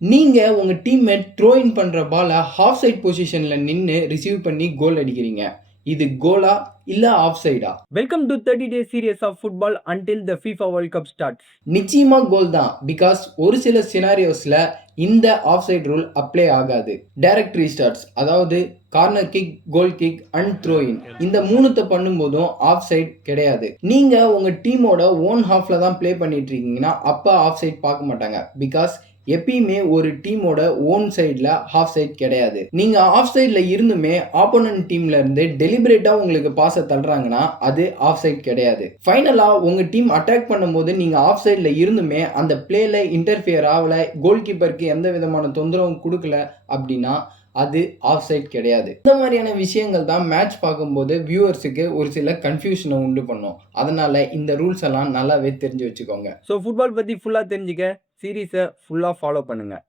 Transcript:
நீங்க உங்க teammate throw இன் பண்ற பால ஹாஃப் சைட் பொசிஷன்ல நின்னு ரிசீவ் பண்ணி கோல் அடிக்கிறீங்க. இது கோலா? இல்ல ஆஃப் சைடா? Welcome to 30 day series of football until the FIFA World Cup starts. நிச்சயமா கோல் தான். பிகாஸ் ஒரு சில சினாரியோஸ்ல இந்த ஆஃப் சைட் ரூல் அப்ளை ஆகாது. டைரக்ட் ரீஸ்டார்ட்ஸ் அதாவது corner kick, goal kick and throw இன் இந்த மூணுத்த பண்ணும்போதும் ஆஃப் சைட் கிடையாது. நீங்க உங்க டீமோட ஓன் ஹாஃப்ல தான் ப்ளே பண்ணிட்டு இருக்கீங்கன்னா அப்ப ஆஃப் சைட் பார்க்க மாட்டாங்க. பிகாஸ் எப்பயுமே ஒரு டீமோட ஓன் சைட்ல ஹாஃப் சைட் கிடையாது. நீங்க ஆஃப் சைட்ல இருந்துமே ஆப்போனன்ட் டீம்ல இருந்து டெலிபரேட்டா உங்களுக்கு பாஸ தள்ளுறாங்கன்னா அது ஆஃப் சைட் கிடையாது. ஃபைனலா உங்க டீம் அட்டாக் பண்ணும்போது நீங்க ஆஃப் சைட்ல இருந்துமே அந்த பிளேல இன்டர்ஃபியர் ஆகல, கோல் கீப்பருக்கு எந்த விதமான தொந்தரவும் கொடுக்கல அப்படின்னா அது ஆஃப் சைட் கிடையாது. இந்த மாதிரியான விஷயங்கள் தான் மேட்ச் பார்க்கும்போது வியூவர்ஸுக்கு ஒரு சில கன்ஃபியூஷனை உண்டு பண்ணும். அதனால இந்த ரூல்ஸ் எல்லாம் நல்லாவே தெரிஞ்சு வச்சுக்கோங்க. ஸோ ஃபுட்பால் பற்றி ஃபுல்லாக தெரிஞ்சுக்க சீரீஸை ஃபுல்லாக ஃபாலோ பண்ணுங்கள்.